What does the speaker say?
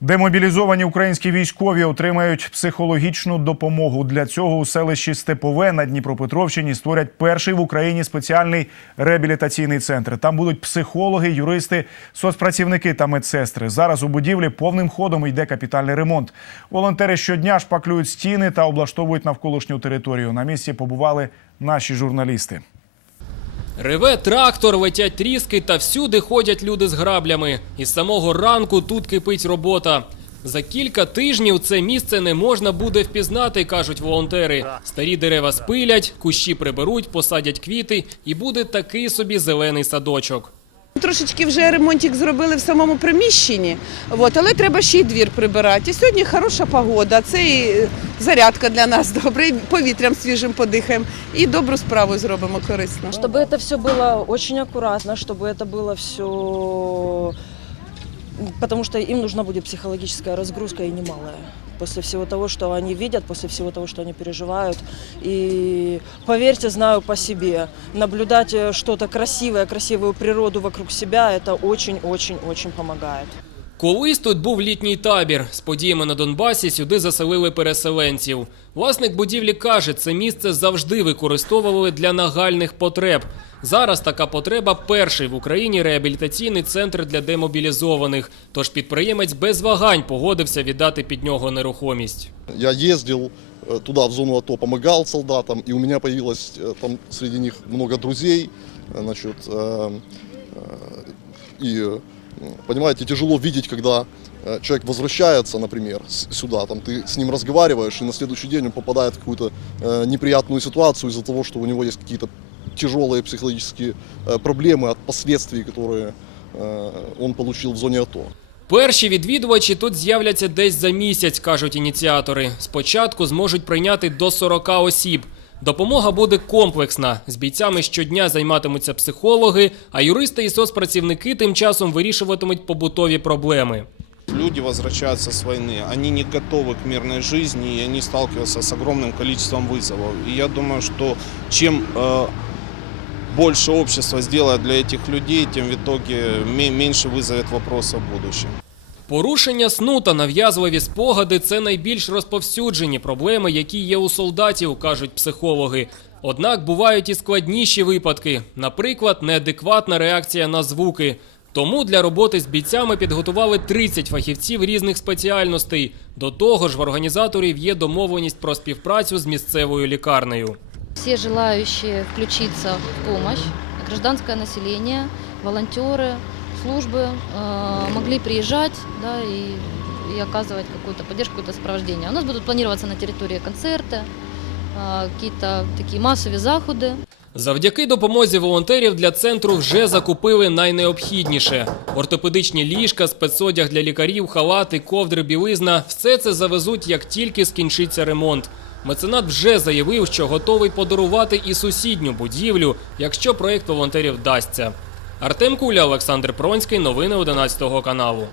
Демобілізовані українські військові отримають психологічну допомогу. Для цього у селищі Степове на Дніпропетровщині створять перший в Україні спеціальний реабілітаційний центр. Там будуть психологи, юристи, соцпрацівники та медсестри. Зараз у будівлі повним ходом йде капітальний ремонт. Волонтери щодня шпаклюють стіни та облаштовують навколишню територію. На місці побували наші журналісти. Реве трактор, летять тріски та всюди ходять люди з граблями. І з самого ранку тут кипить робота. За кілька тижнів це місце не можна буде впізнати, кажуть волонтери. Старі дерева спилять, кущі приберуть, посадять квіти, і буде такий собі зелений садочок. Трошечки вже ремонтик зробили в самому приміщенні, от, але треба ще й двір прибирати. І сьогодні хороша погода, це і зарядка для нас добре, і повітрям свіжим подихаємо, і добру справу зробимо корисно. Чтобы это все было очень аккуратно, чтобы это было все... Потому что им нужна будет психологическая разгрузка и немалая. После всего того, что они видят, после всего того, что они переживают. И поверьте, знаю по себе, наблюдать э, что-то красивое, красивую природу вокруг себя, это очень-очень-очень помогает. Колись тут був літній табір. З подіями на Донбасі сюди заселили переселенців. Власник будівлі каже, це місце завжди використовували для нагальних потреб. Зараз така потреба перший в Україні реабілітаційний центр для демобілізованих. Тож підприємець без вагань погодився віддати під нього нерухомість. Я ездил э, туда, в зону АТО, помогал солдатам, и у меня появилось э, там среди них много друзей. Э, Значит, э, э, и, э, понимаете, тяжело видеть, когда э, человек возвращается, например, с- сюда, там ты с ним разговариваешь, и на следующий день он попадает в какую-то э, неприятную ситуацию из-за того, что у него есть какие-то тяжелые психологические э, проблемы от последствий, которые э, он получил в зоне АТО. Перші відвідувачі тут з'являться десь за місяць, кажуть ініціатори. Спочатку зможуть прийняти до 40 осіб. Допомога буде комплексна. З бійцями щодня займатимуться психологи, а юристи і соцпрацівники тим часом вирішуватимуть побутові проблеми. Люди возвращаются с войны, они не готовы к мирной жизни, и они сталкиваются с огромным количеством вызовов. И я думаю, что чем э, больше общество сделает для этих людей, тем в итоге ме- меньше вызовет вопросов в будущем. Порушення сну та нав'язливі спогади це найбільш розповсюджені проблеми, які є у солдатів, кажуть психологи. Однак бувають і складніші випадки, наприклад, неадекватна реакція на звуки. Тому для роботи з бійцями підготували 30 фахівців різних спеціальностей. До того ж, в організаторів є домовленість про співпрацю з місцевою лікарнею Все желающие включиться в помощь, гражданское население, волонтеры, службы э, могли приезжать да, и, и оказывать какую-то поддержку, какое-то сопровождение. У нас будут планироваться на территории концерты, э, какие-то такие массовые заходы. Завдяки допомозі волонтерів для центру вже закупили найнеобхідніше: ортопедичні ліжка, спецодяг для лікарів, халати, ковдри, білизна все це завезуть, як тільки скінчиться ремонт. Меценат вже заявив, що готовий подарувати і сусідню будівлю, якщо проєкт волонтерів вдасться. Артем Куля, Олександр Пронський, новини 11 каналу.